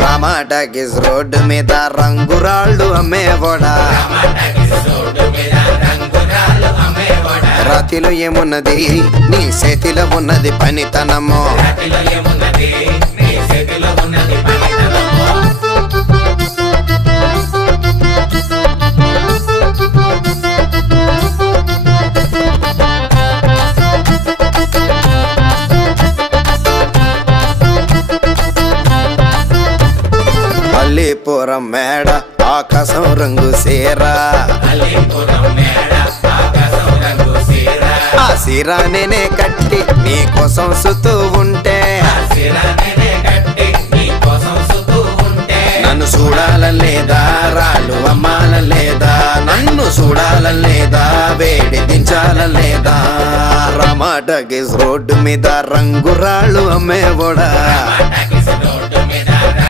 Rama Talkies road మీద రంగురాళ్ళు అమ్మేవాడా రాతిలో ఏమున్నది నీ చేతిలో ఉన్నది పనితనము అల్లీపురం మేడ ఆకాశం రంగు సీరా ఆ సీరా నేనే కట్టి నీ కోసం సుతూ ఉంటే నన్ను చూడాలలేదా రాళ్ళు అమ్మాలలేదా నన్ను చూడాలలేదా వేడి దించాలలేదా రామాటాకీస్ రోడ్డు మీద రంగురాళ్ళు అమ్మేవాడా